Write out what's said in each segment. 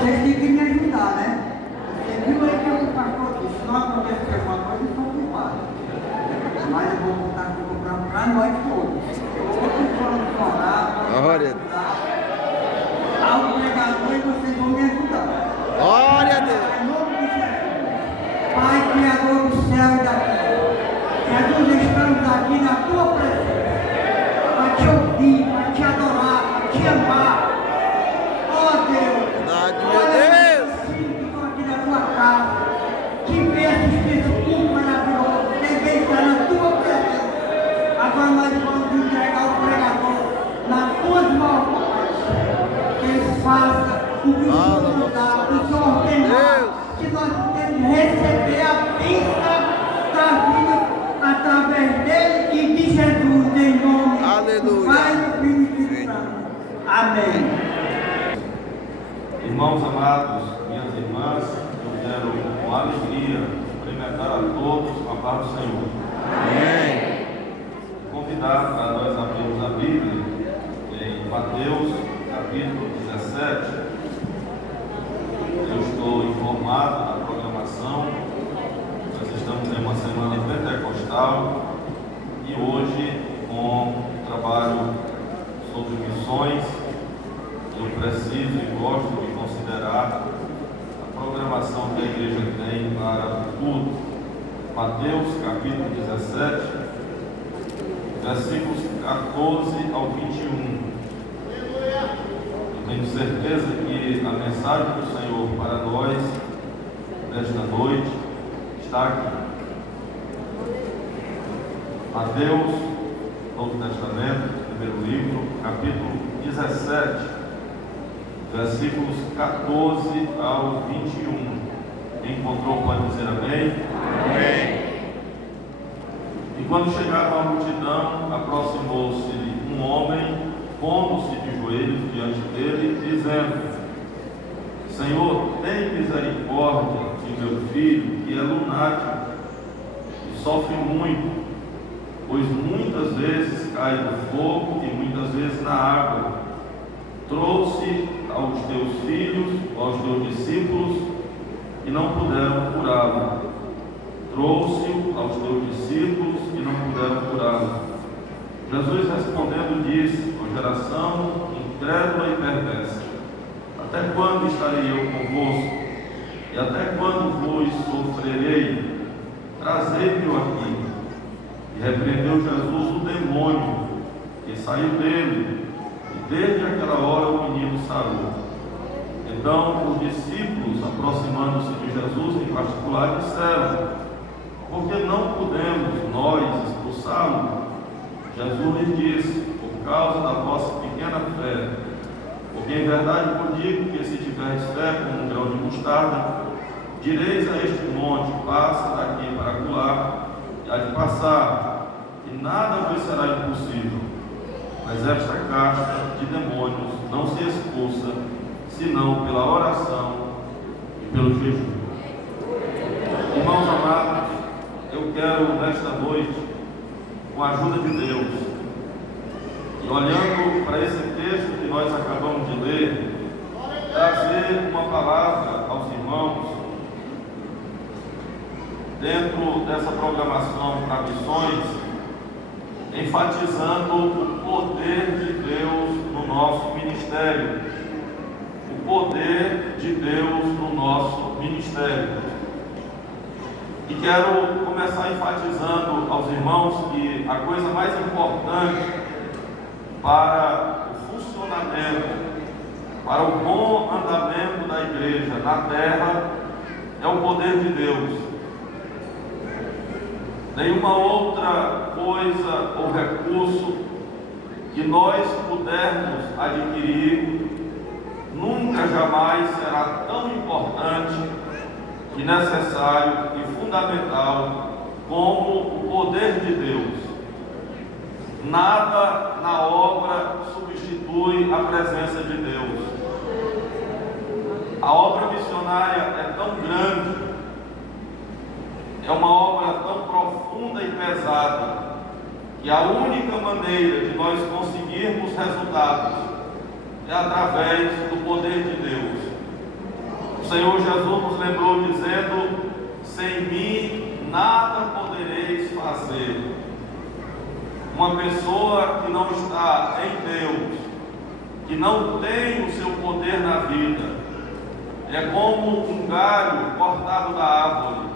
vocês têm que me ajudar, né? Você viu aí que o pastor disse, se não acontecer alguma coisa, eu sou culpado. Mas eu vou botar aqui para nós todos. Todos vamos orar para ajudar ao pregador e vocês vão me ajudar. Glória a Deus. Em nome de Jesus. Pai, Criador do céu e da terra. Jesus, estamos aqui na tua presença. Para te ouvir, para te adorar, para te amar. Ó Deus. Verdade, meu Deus. Que estão aqui na tua casa. Que vem assistir esse culto maravilhoso. Ninguém está na tua presença. Agora nós vamos entregar o pregador nas tuas mãos, Pai. Que ele faça o que o Senhor mandar, o que o Senhor ordenar. Que nós podemos receber a bênção da vida através dele e de Jesus, em nome do Pai, do Filho e do Espírito Santo. Amém. Irmãos amados, minhas irmãs, eu quero com alegria cumprimentar a todos com a paz do Senhor. Amém. Convidar para nós abrirmos a Bíblia em Mateus, capítulo 17. Eu estou informado da programação. Nós estamos em uma semana pentecostal e hoje, com o trabalho sobre missões, eu preciso e gosto de considerar a programação que a igreja tem para o culto. Mateus, capítulo 17, versículos 14 ao 21. Eu tenho certeza que a mensagem do Senhor para nós, nesta noite, está aqui. Mateus, Novo Testamento, primeiro livro, capítulo 17, versículos 14 ao 21. Quem encontrou pode dizer amém? Amém. E quando chegaram à multidão, aproximou-se um homem, pondo-se de joelhos diante dele, dizendo: Senhor, tem misericórdia de meu filho, que é lunático e sofre muito, pois muitas vezes cai no fogo e muitas vezes na água. Trouxe aos teus filhos, aos teus discípulos, e não puderam curá-lo. Trouxe-o aos teus discípulos e não puderam curá-lo. Jesus respondendo disse: ó geração incrédula e perversa, até quando estarei eu convosco? E até quando vos sofrerei? Trazei-me-o aqui. E repreendeu Jesus o demônio, que saiu dele, e desde aquela hora o menino sarou. Então os discípulos, aproximando-se de Jesus em particular, disseram: por que não podemos nós expulsá-lo? Jesus lhes disse: por causa da vossa pequena fé. Porque em verdade vos digo que se tiveres fé como um grão de mostarda, direis a este monte: passa daqui para acolá, e há de passar, e nada vos será impossível. Mas esta casta de demônios não se expulsa, senão pela oração e pelo jejum. Irmãos amados, eu quero nesta noite, com a ajuda de Deus, e olhando para esse texto que nós acabamos de ler, trazer uma palavra aos irmãos dentro dessa programação para missões, enfatizando o poder de Deus no nosso ministério. O poder de Deus no nosso ministério. E quero começar enfatizando aos irmãos que a coisa mais importante para o funcionamento, para o bom andamento da igreja na terra, é o poder de Deus. Nenhuma outra coisa ou recurso que nós pudermos adquirir nunca jamais será tão importante e necessário e fundamental como o poder de Deus. Nada na obra substitui a presença de Deus. A obra missionária é tão grande, é uma obra tão profunda e pesada, que a única maneira de nós conseguirmos resultados é através do poder de Deus. Senhor Jesus nos lembrou dizendo: sem mim nada podereis fazer. Uma pessoa que não está em Deus, que não tem o seu poder na vida, é como um galho cortado da árvore.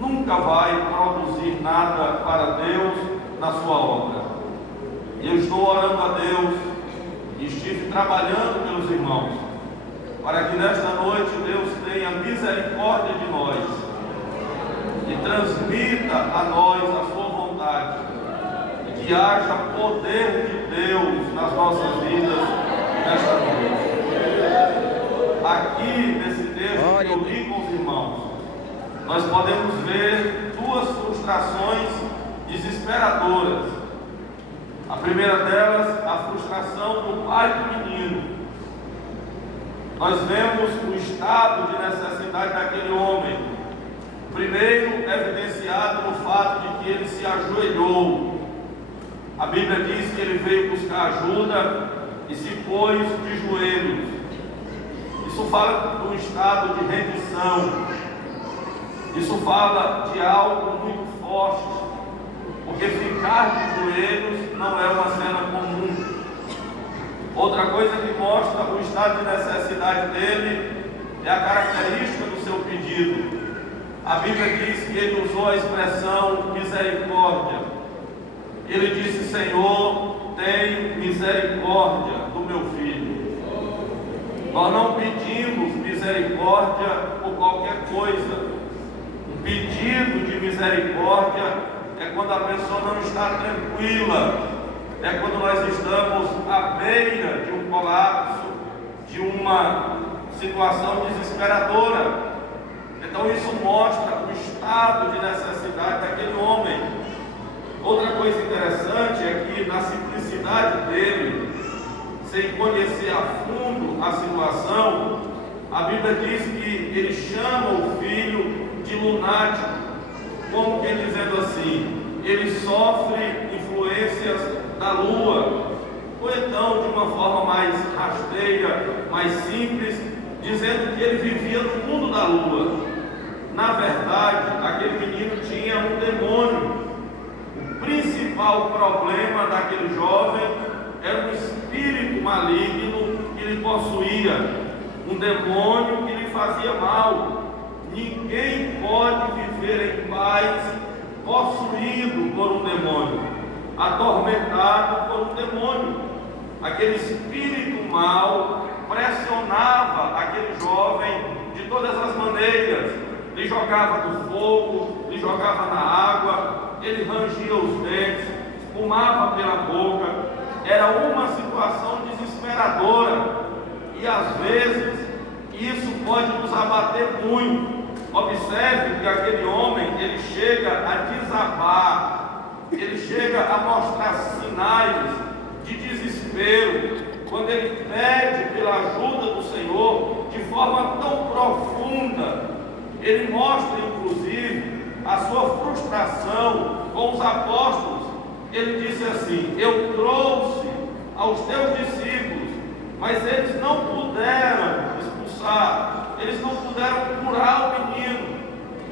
Nunca vai produzir nada para Deus na sua obra. Eu estou orando a Deus e estive trabalhando pelos irmãos, para que nesta noite Deus tenha misericórdia de nós e transmita a nós a sua vontade, e que haja poder de Deus nas nossas vidas nesta noite. Aqui nesse texto que eu li com os irmãos, nós podemos ver duas frustrações desesperadoras. A primeira delas, a frustração do pai do menino. Nós vemos o estado de necessidade daquele homem, primeiro evidenciado no fato de que ele se ajoelhou. A Bíblia diz que ele veio buscar ajuda e se pôs de joelhos. Isso fala do estado de rendição. Isso fala de algo muito forte, porque ficar de joelhos não é uma cena comum. Outra coisa que mostra o estado de necessidade dele é a característica do seu pedido. A Bíblia diz que ele usou a expressão misericórdia. Ele disse: Senhor, tem misericórdia do meu filho. Nós não pedimos misericórdia por qualquer coisa. Um pedido de misericórdia é quando a pessoa não está tranquila, é quando nós estamos à beira de um colapso, de uma situação desesperadora. Então isso mostra o estado de necessidade daquele homem. Outra coisa interessante é que na simplicidade dele, sem conhecer a fundo a situação, a Bíblia diz que ele chama o filho de lunático, como que dizendo assim: ele sofre influências da lua, ou então de uma forma mais rasteira, mais simples, dizendo que ele vivia no mundo da lua. Na verdade, aquele menino tinha um demônio. O principal problema daquele jovem era um espírito maligno que lhe possuía, um demônio que lhe fazia mal. Ninguém pode viver em paz possuído por um demônio, atormentado por um demônio. Aquele espírito mau pressionava aquele jovem de todas as maneiras. Lhe jogava no fogo, lhe jogava na água, ele rangia os dentes, espumava pela boca. Era uma situação desesperadora, e às vezes isso pode nos abater muito. Observe que aquele homem, ele chega a desabar, ele chega a mostrar sinais de desespero, quando ele pede pela ajuda do Senhor de forma tão profunda. Ele mostra inclusive a sua frustração com os apóstolos. Ele disse assim: eu trouxe aos teus discípulos, mas eles não puderam expulsar, eles não puderam curar o menino.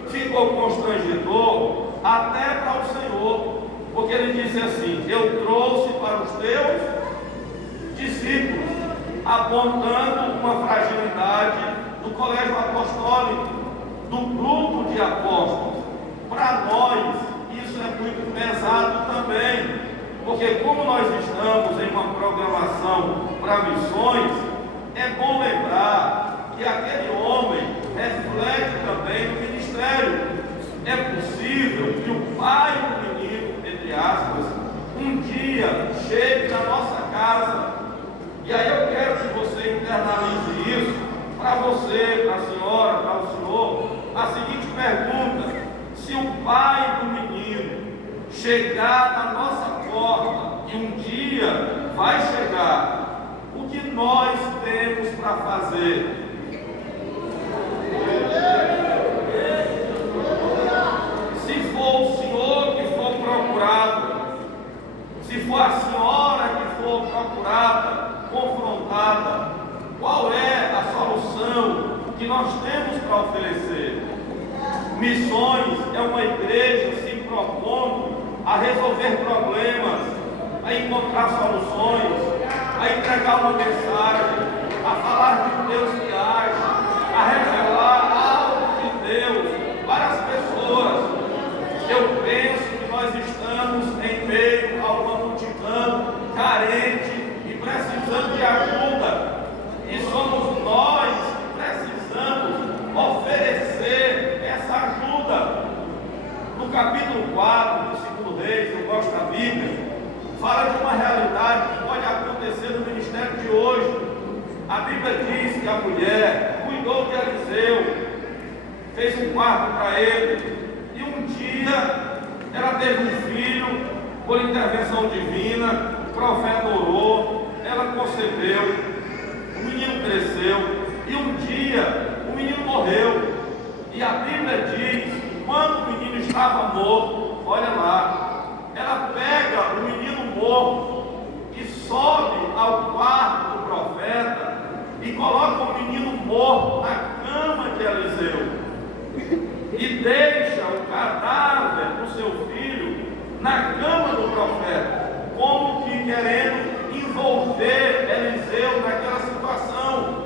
Ficou constrangedor até para o Senhor, porque ele disse assim: eu trouxe para os teus discípulos, apontando uma fragilidade do colégio apostólico, do grupo de apóstolos. Para nós isso é muito pesado também, porque como nós estamos em uma programação para missões, é bom lembrar que aquele homem reflete também no ministério. É possível que o pai do menino, entre aspas, um dia chegue na nossa casa, e aí eu quero que você internalize isso para você, para a senhora, para o senhor, a seguinte pergunta: se o pai do menino chegar na nossa porta, e um dia vai chegar, o que nós temos para fazer? Se for o senhor que for procurado, se for a senhora que for procurada, confrontada, qual é a solução que nós temos para oferecer. Missões é uma igreja se propondo a resolver problemas, a encontrar soluções, a entregar uma mensagem, a falar de Deus que age, a revelar algo de Deus para as pessoas. Eu penso que nós estamos em meio a uma multidão carente e precisando de ajuda. E somos nós que precisamos oferecer essa ajuda. No capítulo 4 do 2 Reis, eu gosto da Bíblia, fala de uma realidade que pode acontecer no ministério de hoje. A Bíblia diz que a mulher cuidou de Eliseu, fez um quarto para ele, e um dia ela teve um filho, por intervenção divina, o profeta orou, ela concebeu, o menino cresceu, e um dia o menino morreu. E a Bíblia diz que quando o menino estava morto, olha lá, ela pega o menino morto e sobe ao quarto do profeta e coloca o menino morto na cama de Eliseu e deixa o cadáver do seu filho na cama do profeta, como que querendo envolver Eliseu naquela situação,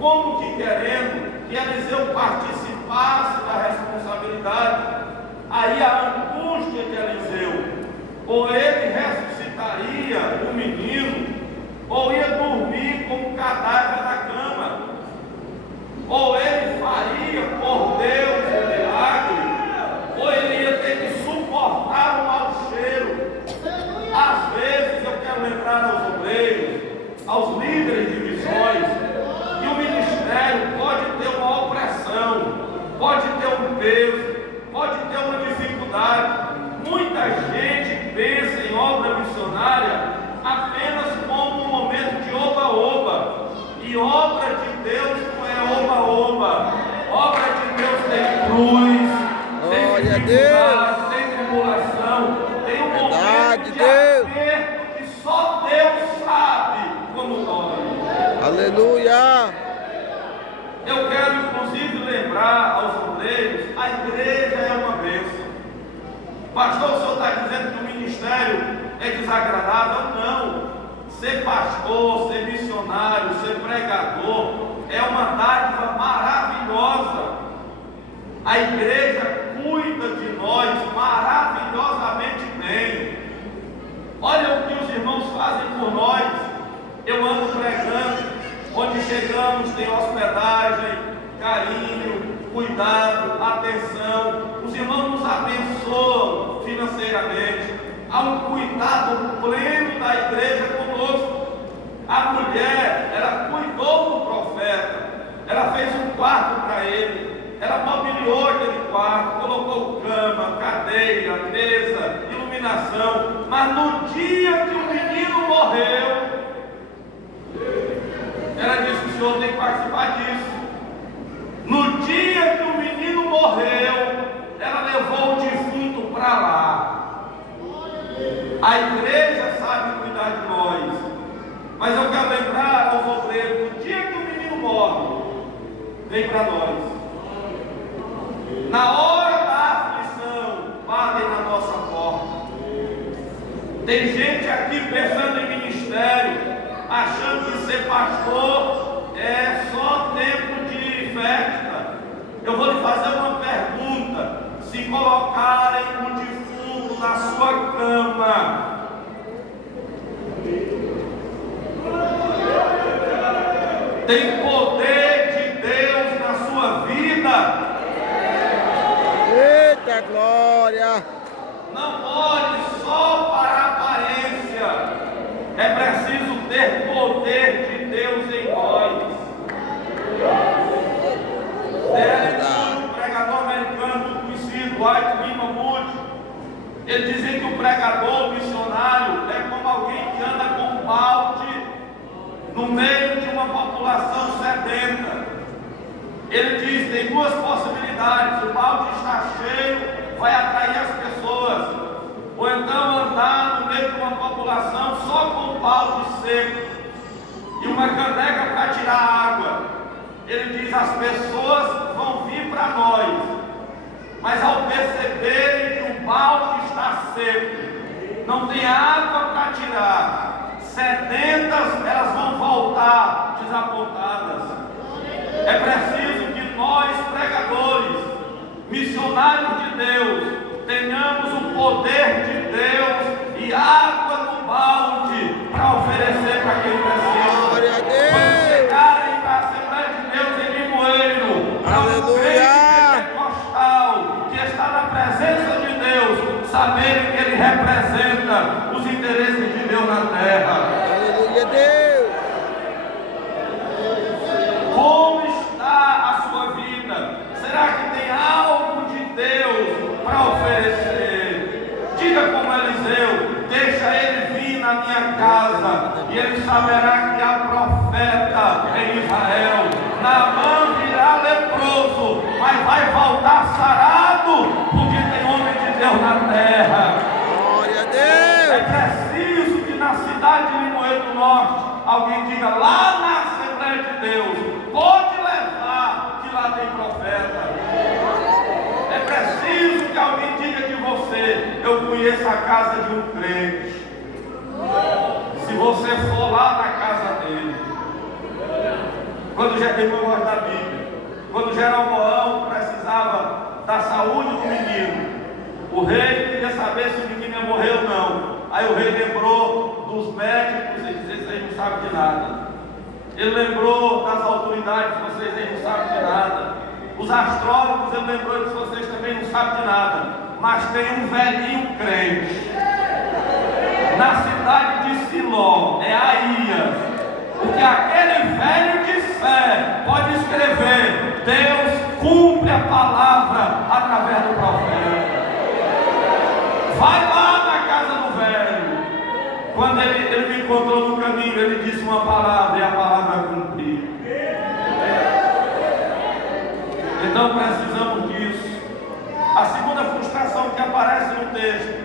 como que querendo que Eliseu participasse da responsabilidade. Aí a angústia de Eliseu, ou ele ressuscitaria o menino, ou ia dormir com o cadáver na cama, ou ele faria por Deus um milagre, ou ele ia ter que suportar o mau cheiro. Às vezes eu quero lembrar aos obreiros, aos líderes de missões, que o ministério pode ter uma opressão, pode ter um peso, pode ter uma dificuldade. Muita gente pensa em obra missionária apenas como um momento de oba-oba, e obra de Deus não é oba-oba. Obra de Deus tem cruz, tem dificuldade, tem tribulação, tem um momento de aperto que só Deus sabe como dói. Aleluia! Eu quero inclusive lembrar aos obreiros, a igreja é uma bênção. Pastor, o senhor está dizendo que o ministério é desagradável? Não. Ser pastor, ser missionário, ser pregador é uma dádiva maravilhosa. A igreja cuida de nós maravilhosamente bem. Olha o que os irmãos fazem por nós. Eu ando pregando, onde chegamos tem hospedagem, carinho, cuidado, atenção. Os irmãos nos abençoam financeiramente. Há um cuidado pleno da igreja conosco. A mulher, ela cuidou do profeta, ela fez um quarto para ele, ela mobiliou aquele quarto, colocou cama, cadeira, mesa, iluminação. Mas no dia que o menino morreu, ela disse: o senhor tem que participar disso. No dia que o menino morreu, ela levou o defunto para lá. A igreja sabe cuidar de nós, mas eu quero lembrar aos obreiros: no dia que o menino morre, vem para nós. Na hora da aflição, batem na nossa porta. Tem gente aqui pensando em ministério, achando que ser pastor é só tempo de festa. Eu vou lhe fazer uma pergunta: se colocarem um defunto na sua cama, tem poder de Deus na sua vida? Eita glória! Não pode só para aparência, é preciso ter poder de Deus em nós. Um pregador americano conhecido, Dwight Moody, ele dizia que o pregador missionário é como alguém que anda com um balde no meio de uma população sedenta. Ele diz: tem duas possibilidades, o balde está cheio, vai atrair as pessoas, ou então andar no meio de uma população só com o balde seco e uma caneca para tirar água. ele diz: as pessoas vão vir para nós, mas ao perceberem que o balde está seco, não tem água para tirar, sedentas, elas vão voltar desapontadas. É preciso que nós, pregadores, missionários de Deus, tenhamos o poder de Deus e água no balde para oferecer para quem precisa. Glória a Deus. Quando chegarem para a Assembleia de Deus em Limoeiro, para o crente pentecostal que está na presença de Deus, saberem que ele representa os interesses de Deus na terra. Aleluia, Deus. Como está a sua vida? Será que tem algo de Deus para oferecer? Diga como Eliseu: deixa ele vir na minha casa, e ele saberá que há profeta em Israel. Naamã virá leproso, mas vai voltar sarado, porque tem homem de Deus na terra. Glória a É Deus. preciso que na cidade de Limoeiro do Norte alguém diga lá na Assembleia de Deus: pode levar, que lá tem profeta. É preciso que alguém diga de você: eu conheço a casa de um crente. Se você for lá na casa dele, quando gosto da Bíblia, quando Jeroboão precisava da saúde do menino, o rei queria saber se o menino ia morrer ou não. Aí o rei lembrou dos médicos e disse: vocês aí não sabem de nada. Ele lembrou das autoridades: vocês aí não sabem de nada. Os astrólogos, ele lembrou e disse: vocês também não sabem de nada. Mas tem um velhinho crente na cidade de Siló, é Aías, porque aquele velho de fé pode escrever: Deus cumpre a palavra através do profeta. Vai lá na casa do velho. Quando ele me encontrou no caminho, ele disse uma palavra, e a palavra cumpriu. Então precisamos disso. A segunda frustração que aparece no texto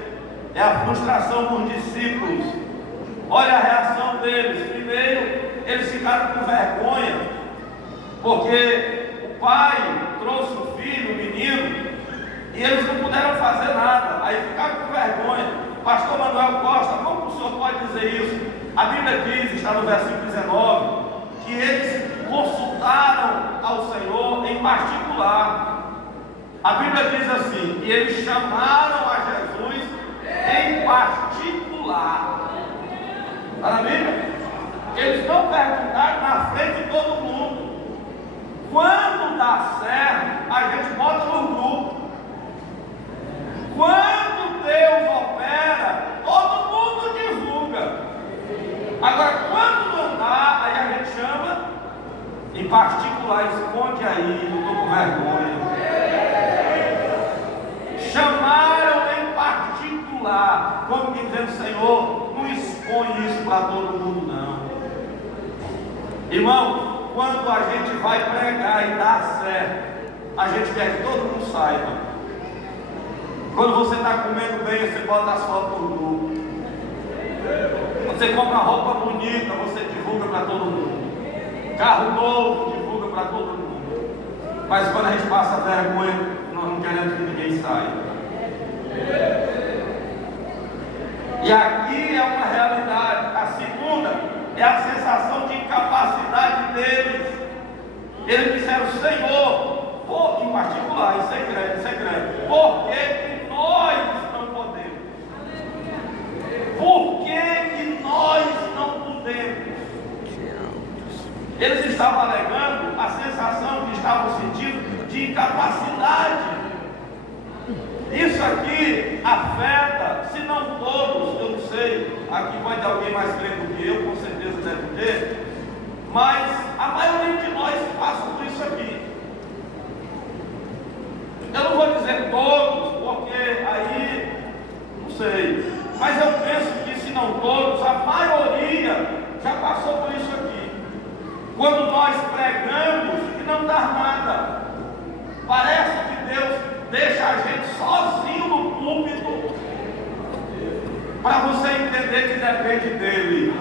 é a frustração dos discípulos. Olha a reação deles. Primeiro, eles ficaram com vergonha, porque o pai trouxe o filho, o menino, e eles não puderam fazer nada. Aí ficaram com vergonha. Pastor Manuel Costa, como o senhor pode dizer isso? A Bíblia diz, está no versículo 19, que eles consultaram ao Senhor em particular. A Bíblia diz assim: que eles chamaram a Jesus em particular. Está na Bíblia? Eles não perguntaram na frente de todo mundo. Quando dá certo, a gente bota no grupo. Quando Deus opera, todo mundo divulga. Agora, quando não dá, aí a gente chama em particular: esconde aí, eu estou com vergonha. Chamaram em particular, como que dizendo: Senhor, não expõe isso para todo mundo não. Irmão, quando a gente vai pregar e dá certo, a gente quer que todo mundo saiba. Quando você está comendo bem, você bota as fotos no grupo. Você compra roupa bonita, você divulga para todo mundo. Carro novo, divulga para todo mundo. Mas quando a gente passa vergonha, nós não queremos que ninguém saia. E aqui é uma realidade. A segunda é a sensação de incapacidade deles. Eles disseram: Senhor, em particular, em secreto, por que nós não podemos? Por que nós não podemos? Eles estavam alegando a sensação que estavam sentindo de incapacidade. Isso aqui afeta, se não todos, eu não sei, aqui pode ter alguém mais crente do que eu, com certeza deve ter, mas a maioria de nós passa por isso aqui. Eu não vou dizer todos, porque aí, não sei, mas eu penso que se não todos, a maioria já passou por isso aqui. Quando nós pregamos e não dá nada, parece que Deus deixa a gente sozinho no púlpito, para você entender que depende dele.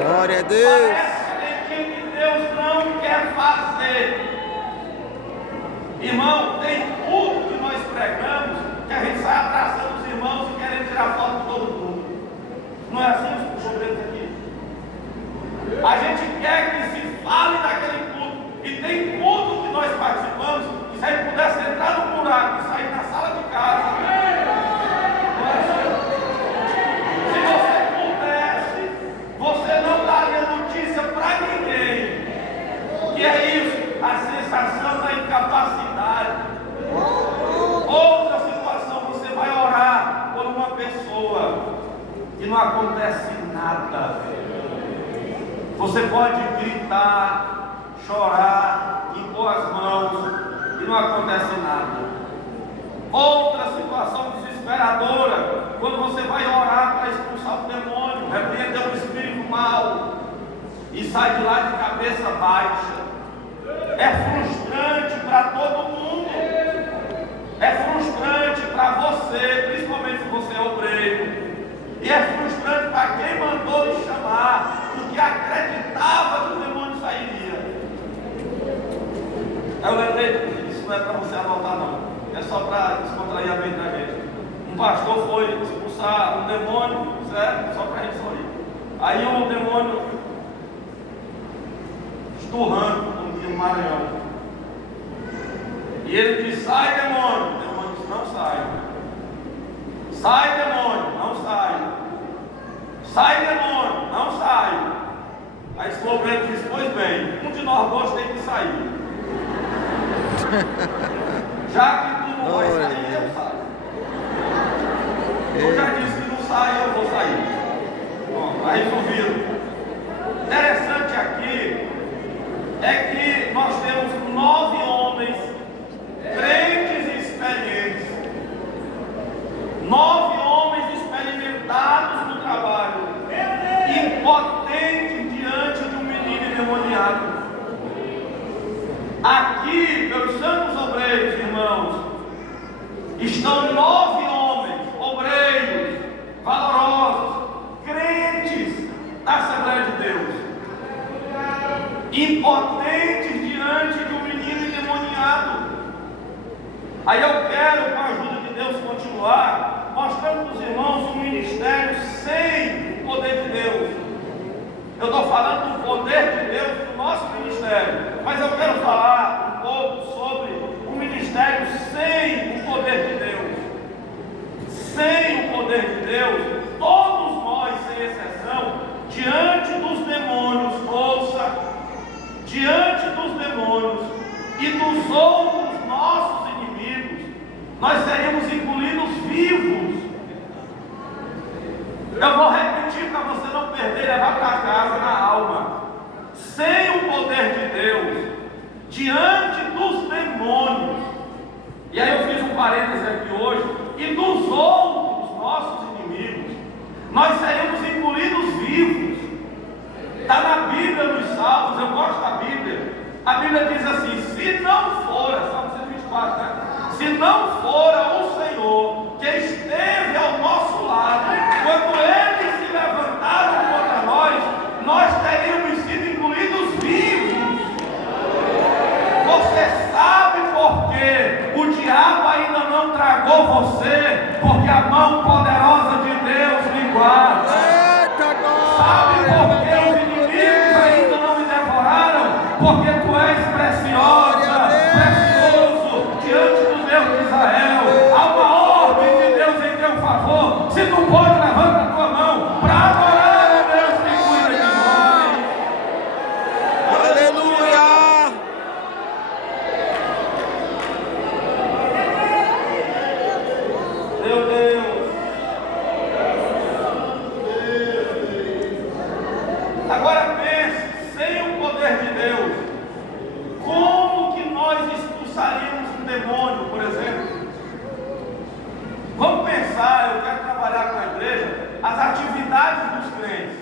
Glória a Deus. Parece que Deus não fazer. Irmão, tem culto que nós pregamos que a gente sai abraçando os irmãos e querendo tirar foto de todo mundo. Não é assim os obreiros aqui? A gente quer que se fale daquele culto. E tem culto que nós participamos que se a gente pudesse entrar no buraco e sair na sala de casa. Não é assim? Se você pudesse, você não daria notícia para ninguém. Que é isso? A sensação da incapacidade. Outra situação, você vai orar por uma pessoa e não acontece nada. Você pode gritar, chorar, impor as mãos e não acontece nada. Outra situação desesperadora, quando você vai orar para expulsar o demônio, repreender o espírito mau e sai de lá de cabeça baixa. É frustrante para todo mundo. É frustrante para você, principalmente se você é obreiro. E é frustrante para quem mandou lhe chamar, porque acreditava que o demônio sairia. Eu lembrei, isso não é para você anotar não, é só para descontrair a mente da gente. Um pastor foi expulsar um demônio, certo? Só para a gente sorrir. Aí o demônio esturrando no Maranhão. E ele disse: sai, demônio. O demônio disse: não sai. Sai, demônio, não sai. Sai, demônio, não sai. Aí esse obreiro disse: pois bem, um de nós dois tem que sair. Já que tu não vai sair, eu saio. Eu já disse que não sai, eu vou sair. Bom, está resolvido. Interessante aqui é que nós temos 9 homens crentes e experientes. 9 homens experimentados no trabalho, impotentes diante de um menino endemoniado. Aqui, meus santos obreiros, irmãos, estão 9 homens, obreiros, valorosos, crentes da Assembleia de Deus, impotentes diante de um menino endemoniado. Aí eu quero, com a ajuda de Deus, continuar mostrando para os irmãos um ministério sem o poder de Deus. Eu estou falando do poder de Deus do nosso ministério, mas eu quero falar um pouco sobre o ministério sem o poder de Deus. Sem o poder de Deus, todos nós, sem exceção, diante dos demônios, ouça, diante dos demônios e dos outros nossos inimigos, nós seríamos engolidos vivos. Eu vou repetir para você não perder, levar para casa na alma. Sem o poder de Deus, diante dos demônios, e aí eu fiz um parênteses aqui hoje, e dos outros nossos inimigos, nós seríamos engolidos vivos. Está na Bíblia, nos Salmos, eu gosto da Bíblia. A Bíblia diz assim: se não fora, Salmo 124, né? Se não fora o Senhor que esteve ao nosso lado, quando eles se levantaram contra nós, nós teríamos sido engolidos vivos. Você sabe por quê? O diabo ainda não tragou você, porque a mão poderosa de Deus lhe guarda. Sabe por que os inimigos ainda não me devoraram? Porque tu és preciosa, precioso diante do Deus de Israel. Há uma ordem de Deus em teu favor. Se tu pode, levanta a tua mão para adorar a Deus que cuida de nós. Aleluia! Meu Deus. Agora pense, sem o poder de Deus, como que nós expulsaríamos um demônio, por exemplo? Vamos pensar, eu quero trabalhar com a igreja, as atividades dos crentes.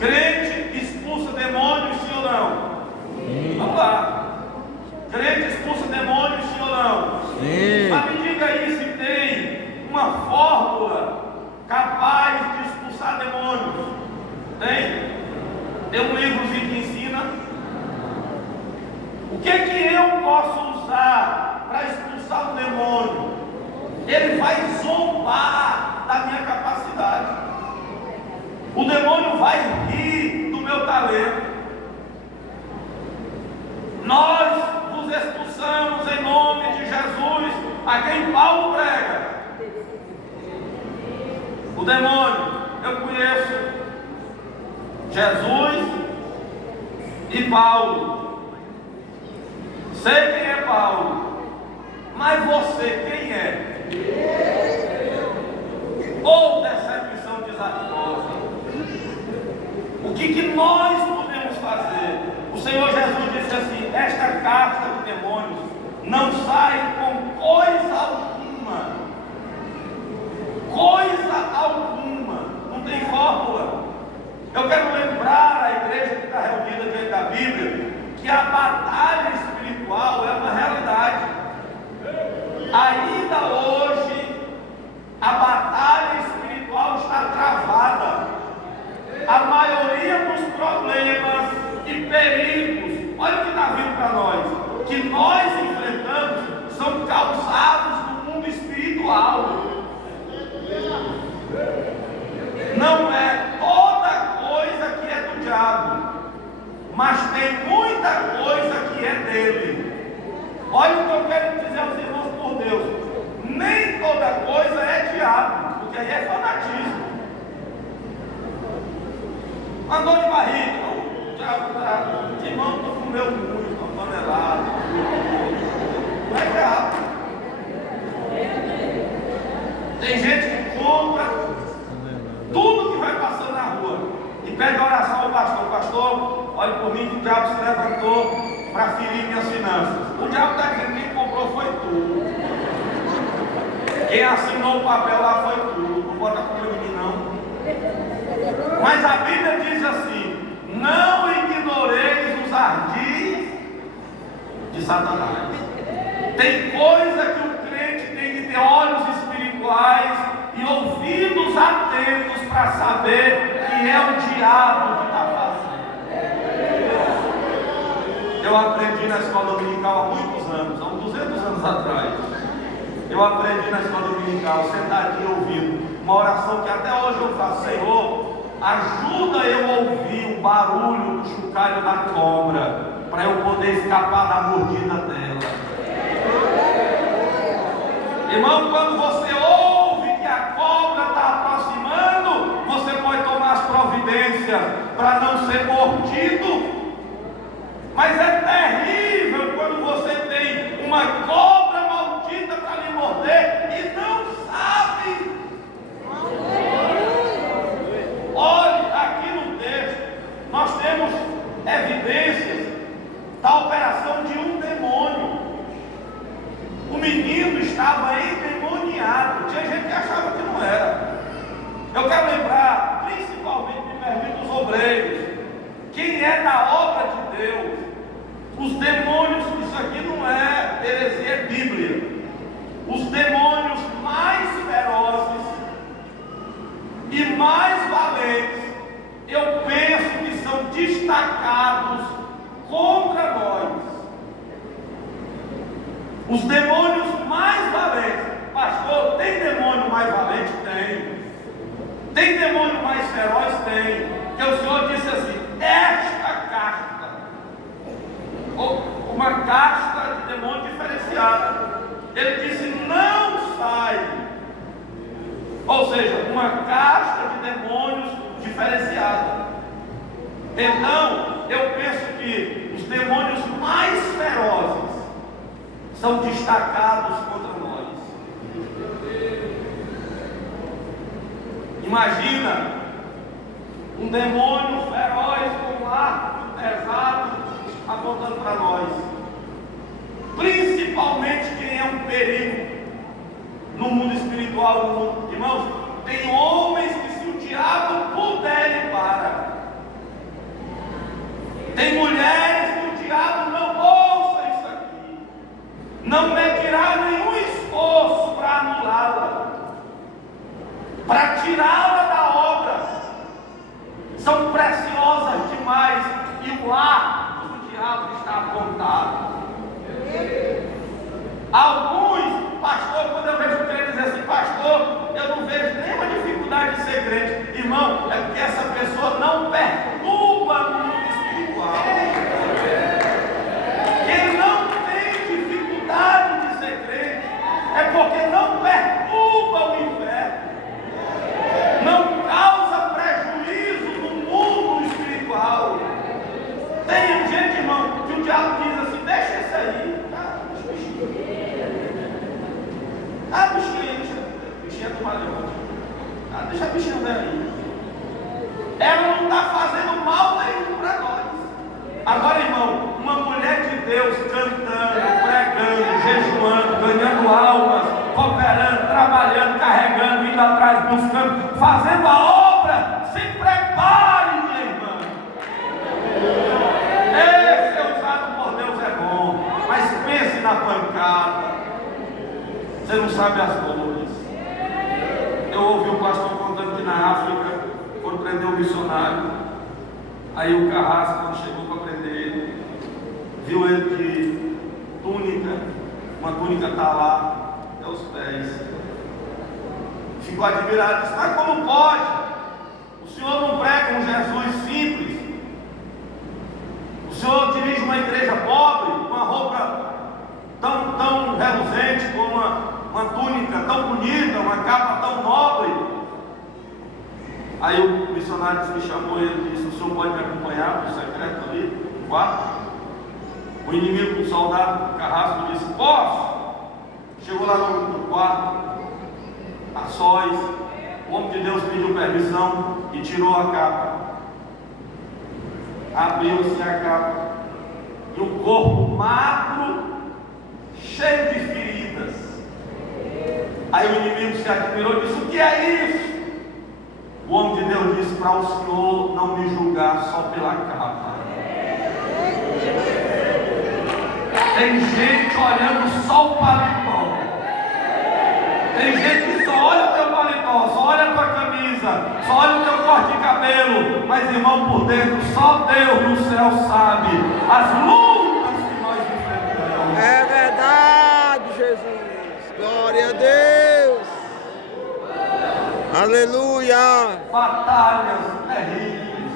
Crente expulsa demônios, sim ou não? Vamos lá. Crente expulsa demônios, sim ou não? Sim. Mas me diga aí se tem uma fórmula capaz de expulsar demônios. Tem? Tem um livrozinho que ensina, ele vai zombar da minha capacidade. O demônio vai rir do meu talento. Nós vos expulsamos em nome de Jesus, a quem Paulo prega. O demônio, eu conheço Jesus e Paulo. Sei quem é Paulo, mas você quem é? Ou decepção desastrosa. O que nós podemos fazer? O Senhor Jesus disse assim: esta casta de demônios não sai com coisa alguma. Coisa alguma. Não tem fórmula. Eu quero lembrar a igreja que está reunida diante da Bíblia que a batalha espiritual é uma realidade. Ainda hoje a batalha espiritual está travada. A maioria dos problemas e perigos, olha o que está vindo para nós, que nós enfrentamos, são causados no mundo espiritual. Não é toda coisa que é do diabo, mas tem muita coisa que é dele. Olha o que eu quero dizer aos irmãos por Deus: nem toda coisa é diabo, porque aí é fanatismo. Andou de barriga, o diabo está, irmão, estou com meu muito, estou tonelado. Não é diabo. Tem gente que compra tudo que vai passando na rua e pede oração ao pastor: pastor, olhe por mim que o diabo se levantou para ferir minhas finanças. O diabo está dizendo: quem comprou foi tu, quem assinou o papel lá foi tu, não bota a culpa de mim não. Mas a Bíblia diz assim: não ignoreis os ardis de Satanás. Tem coisa que o crente tem que ter olhos espirituais e ouvidos atentos para saber que é o diabo que está fazendo. Eu aprendi na escola dominical há muitos anos, há uns 200 anos atrás. Eu aprendi na escola dominical, sentadinho ouvindo uma oração que até hoje eu faço: Senhor, ajuda eu a ouvir o barulho do chocalho da cobra, para eu poder escapar da mordida dela. Irmão, quando você ouve que a cobra está aproximando, você pode tomar as providências para não ser mordido. Mas é terrível quando você tem uma cobra maldita para lhe morder e não sabe. Olhe, aqui no texto nós temos evidências da operação de um demônio. O menino estava endemoniado. Tinha gente que achava que não era. Eu quero lembrar, principalmente, me permito, os obreiros, quem é da obra de Deus. Os demônios, isso aqui não é heresia, é Bíblia. Os demônios mais ferozes e mais valentes, eu penso que são destacados contra nós. Os demônios mais valentes. Pastor, tem demônio mais valente? Tem. Tem demônio mais feroz? Tem. Que o Senhor disse assim: esta casta, uma casta de demônio diferenciada. Ele disse: não sai. Ou seja, uma casta de demônios diferenciada. Então, eu penso que os demônios mais ferozes são destacados contra nós. Imagina um demônio feroz com um arco pesado apontando para nós. Principalmente quem é um perigo no mundo espiritual, no mundo. Irmãos, tem homens que, se o diabo puder, ele para. Tem mulheres que o diabo não ouça isso aqui, não medirá nenhum esforço para anulá-la, para tirá-la da obra. São preciosas demais e o arco do diabo está apontado. Alguns, pastor, quando eu vejo crentes irmão, é porque essa pessoa não perturba no mundo espiritual. Quem não tem dificuldade de ser crente é porque não perturba o inferno, não causa prejuízo no mundo espiritual. Tem gente, irmão, que o diabo diz assim: deixa esse aí, tá? Bichinha do maleonte. Deixa a bichinha dela aí. Ela não está fazendo mal nenhum para nós. Agora, irmão, uma mulher de Deus cantando, pregando, jejuando, ganhando almas, cooperando, trabalhando, carregando, indo atrás, buscando, fazendo a obra, se prepare, minha irmã. Ser usado por Deus é bom, mas pense na pancada. Você não sabe as dores. Eu ouvi o pastor contando que na África foram prender um missionário. Aí o Carrasco, quando chegou para prender ele, viu ele de túnica, uma túnica está lá até os pés. Ficou admirado, disse: mas como pode? O senhor não prega um Jesus simples? O senhor dirige uma igreja pobre, com uma roupa tão reluzente, com uma túnica tão bonita, uma capa tão nobre. Aí o missionário me chamou e ele disse: o senhor pode me acompanhar para o secreto ali, no quarto? O inimigo, o soldado Carrasco, disse: posso. Chegou lá no quarto, a sós. O homem de Deus pediu permissão e tirou a capa. Abriu-se a capa e o corpo magro, cheio de feridas. Aí o inimigo se admirou e disse: o que é isso? O homem de Deus disse: para o senhor não me julgar só pela capa. Tem gente olhando só o paletó. Tem gente que só olha o teu paletó, só olha a tua camisa, só olha o teu corte de cabelo. Mas, irmão, por dentro, só Deus no céu sabe as lutas que nós enfrentamos. É verdade, Jesus. Glória a Deus. Aleluia. Batalhas terríveis.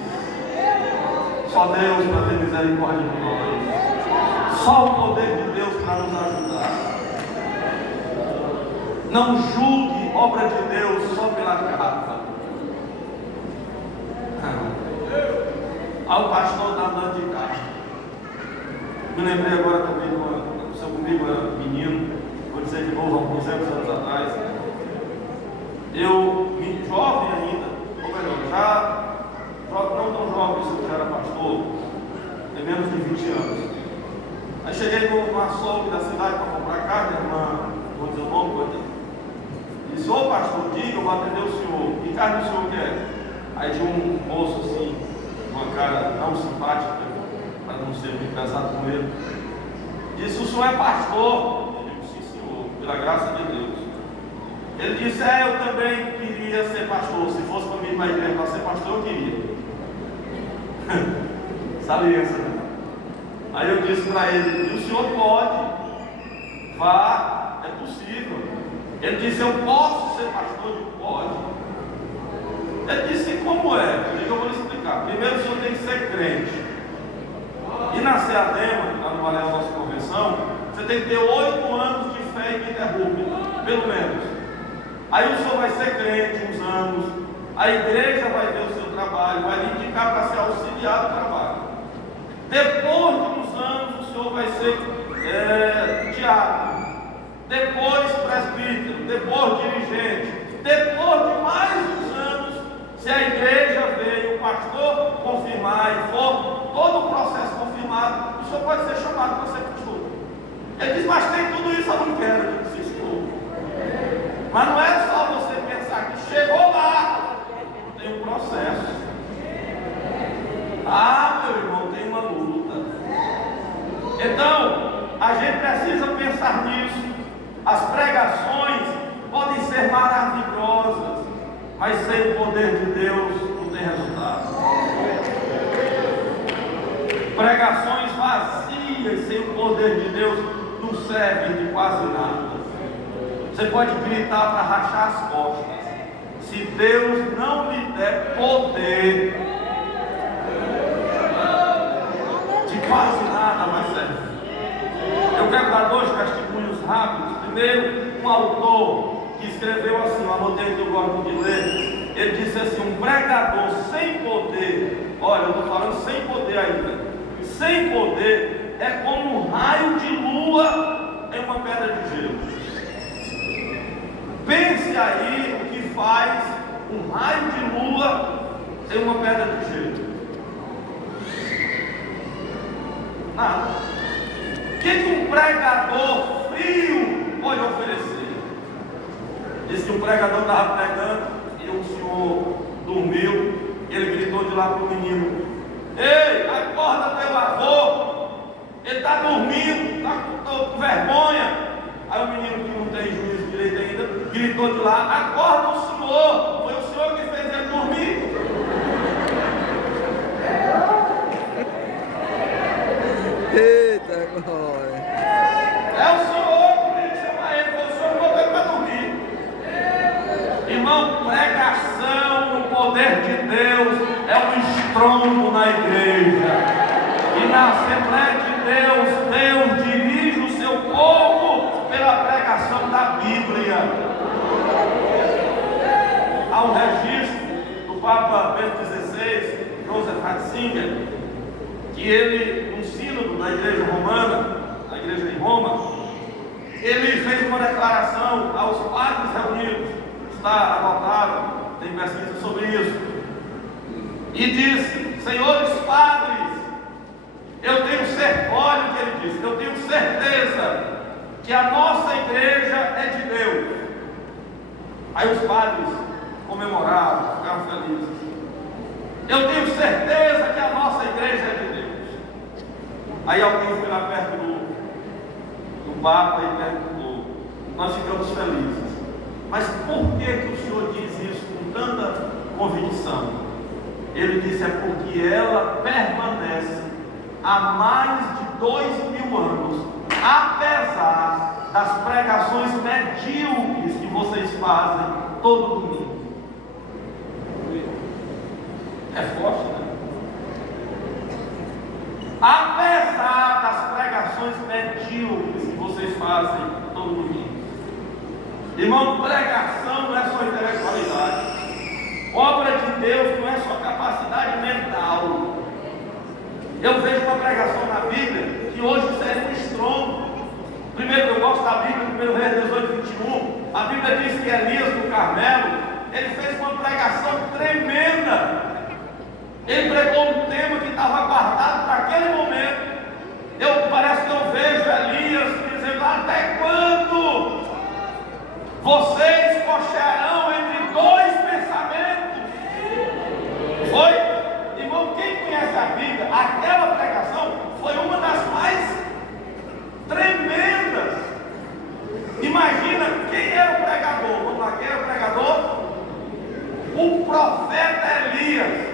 Só Deus para ter misericórdia de nós. Só o poder de Deus para nos ajudar. Não julgue obra de Deus só pela capa. O pastor está andando de carro. Me lembrei agora também, aconteceu comigo, eu era menino, vou dizer de novo, há 200 anos atrás. Eu, jovem ainda, ou melhor, não tão jovem, se eu já era pastor, tem menos de 20 anos. Aí cheguei no açougue da cidade para comprar carne, a irmã, vou dizer o nome, coisa. Disse: ô pastor, diga, eu vou atender o senhor. Que carne o senhor quer? Aí tinha um moço assim, uma cara não simpática, para não ser muito pesado com ele. Disse: o senhor é pastor? Eu disse: sim, senhor, pela graça de Deus. Ele disse: eu também queria ser pastor. Se fosse para mim para a igreja para ser pastor, eu queria. Saliência, né? Aí eu disse para ele: o senhor pode, vá, é possível. Ele disse: eu posso ser pastor? Eu disse: pode. Ele disse: como é? Eu digo: eu vou lhe explicar. Primeiro, o senhor tem que ser crente. E na CEADEMA, lá no Valé da nossa convenção, você tem que ter 8 anos de fé ininterrupta, pelo menos. Aí o senhor vai ser crente uns anos, a igreja vai ver o seu trabalho, vai lhe indicar para ser auxiliar do trabalho. Depois de uns anos, o senhor vai ser diácono, depois presbítero, depois dirigente, depois de mais uns anos, se a igreja veio, o pastor confirmar e for todo o processo confirmado, o senhor pode ser chamado para ser pastor. Ele diz: mas tem tudo isso, eu não quero. Eu disse: sim, senhor. Mas não é só você pensar que chegou lá, tem um processo. Meu irmão, tem uma luta. Então, a gente precisa pensar nisso. As pregações podem ser maravilhosas, mas sem o poder de Deus não tem resultado. Pregações vazias sem o poder de Deus não servem de quase nada. Você pode gritar para rachar as costas. se Deus não lhe der poder, de quase nada vai servir. Eu quero dar 2 testemunhos rápidos. Primeiro, um autor que escreveu assim, eu anotei que eu gosto de ler. Ele disse assim: um pregador sem poder, olha, eu estou falando sem poder ainda, sem poder é como um raio de lua em uma pedra de gelo. Pense aí o que faz um raio de lua em uma pedra de gelo. Nada. O que um pregador frio pode oferecer? Diz que um pregador estava pregando e um senhor dormiu. Ele gritou de lá para o menino: ei, acorda teu avô, ele está dormindo, está com vergonha. Aí o menino, que não tem juízo direito ainda, gritou de lá: acorda o senhor, foi o senhor que fez ele dormir. Eita glória! É o senhor que tem que chamar ele, foi o senhor que botou ele para dormir. Irmão, pregação no poder de Deus é um estrondo na igreja. E na Assembleia de Deus, Deus dirige o seu povo pela pregação da Bíblia. Há um registro do Papa Bento XVI, Joseph Ratzinger, que ele, no sínodo da igreja romana, da igreja em Roma, ele fez uma declaração aos padres reunidos, está anotado, tem pesquisa sobre isso, e disse: senhores padres, eu tenho certeza, olha o que ele disse, eu tenho certeza que a nossa igreja é de Deus. Aí os padres comemoraram, ficaram felizes. Eu tenho certeza que a nossa igreja é de Deus. Aí alguém foi lá perto do Papa e perguntou: nós ficamos felizes, mas por que o senhor diz isso com tanta convicção? Ele disse: é porque ela permanece há mais de 2000 anos, apesar das pregações medíocres que vocês fazem todo domingo. É forte, né? Apesar das pregações medíocres que vocês fazem todo domingo. Irmão, pregação não é só intelectualidade. Obra de Deus não é só capacidade mental. Eu vejo uma pregação na Bíblia que hoje seria um estrondo. Primeiro, eu gosto da Bíblia, 1 Reis 18, 21. A Bíblia diz que Elias do Carmelo, ele fez uma pregação tremenda. Ele pregou um tema que estava guardado para aquele momento. Parece que eu vejo Elias dizendo: até quando vocês cochearão entre 2 pensamentos? Foi? Irmão, quem conhece a Bíblia, aquela pregação foi uma das mais tremendas. Imagina quem era o pregador. Vamos lá, quem era o pregador? O profeta Elias.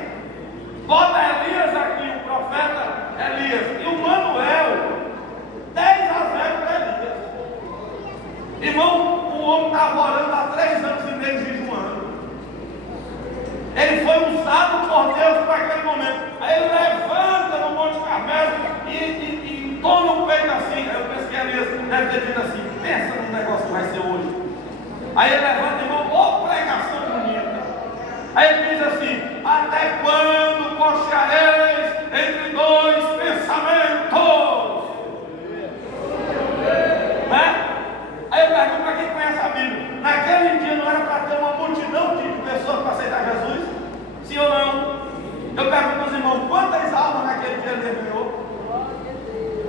Bota Elias aqui, o profeta Elias. E o Manuel, 10-0 para Elias. Irmão, o homem estava orando há 3 anos e meio jejuando. Ele foi usado por Deus para aquele momento. Aí ele levanta no Monte Carmelo e entona o peito assim. Eu penso que Elias deve ter dito assim: pensa no negócio que vai ser hoje. Aí ele levanta, irmão, ó, pregação bonita. Aí ele diz assim: até quando cocheareis entre 2 pensamentos? Né? Aí eu pergunto para quem conhece a Bíblia: naquele dia não era para ter uma multidão de pessoas para aceitar Jesus? Sim ou não? Eu pergunto aos irmãos: quantas almas naquele dia ele ganhou?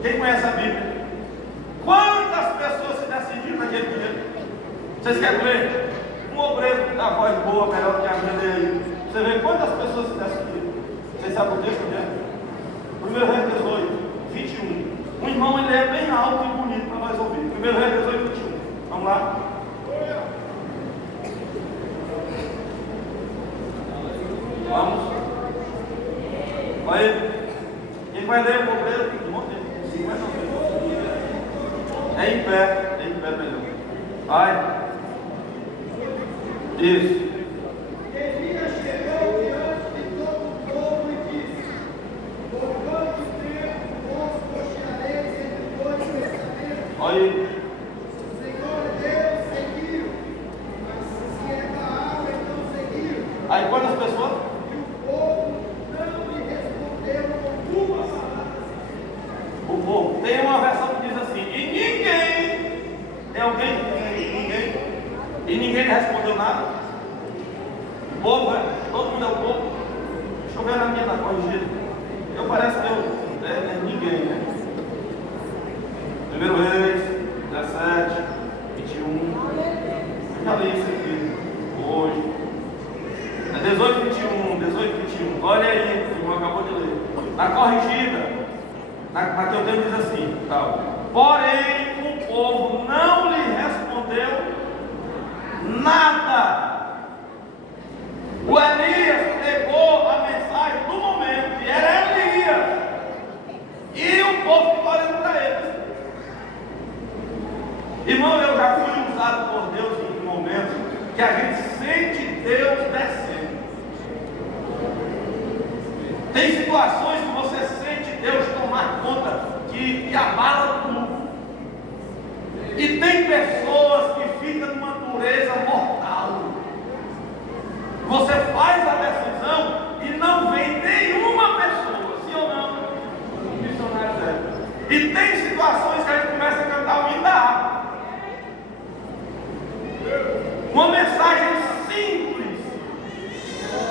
Quem conhece a Bíblia? Quantas pessoas se decidiram naquele dia? Vocês querem ver? Um obreiro da voz boa, melhor que a minha dele. Você vê quantas pessoas se decidiram? Vocês sabem o texto onde é? 1 Reis 18, 21. O irmão, ele é bem alto e bonito para nós ouvir. 1 Reis 18, 21. Vamos lá. Vamos. Vai. Quem vai ler o obreiro? 50 é em pé, melhor. Vai. Isso. Olha aí. Aí quantas pessoas? O povo. Tem uma versão que diz assim: e ninguém. Tem alguém que diz ninguém? E ninguém respondeu nada. O povo, todo mundo é o povo. Deixa eu ver na minha, na corrigida. Eu parece que é ninguém, né? 1 Reis 17, 21. Eu já li isso aqui hoje. É 18, 21. Olha aí, o irmão acabou de ler. Na corrigida, na que eu tenho, diz assim: tal. Porém, o povo não lhe respondeu nada. O Elias pegou a mensagem do momento, e era Elias. E o povo ficou olhando para eles. Irmão, eu já fui usado por Deus em momentos que a gente sente Deus descendo. Tem situações que você sente Deus tomar conta, que abala tudo. E tem pessoas que ficam numa dureza mortal. Você faz a decisão e não vem nenhuma pessoa, sim ou não? Missionário Zé. E tem situações que a gente começa a cantar o hino da harpa. Uma mensagem simples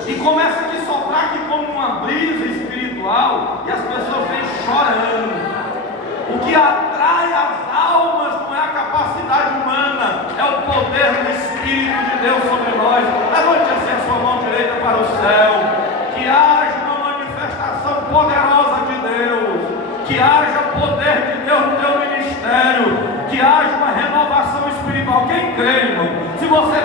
e começa a te soprar aqui como uma brisa espiritual, e as pessoas vêm chorando. O que atrai as almas não é a capacidade humana, é o poder do Espírito de Deus sobre nós. Levante assim a sua mão direita para o céu. Que haja uma manifestação poderosa de Deus, que haja poder de Deus no teu ministério, que haja uma renovação espiritual. Quem crê, irmão? Se você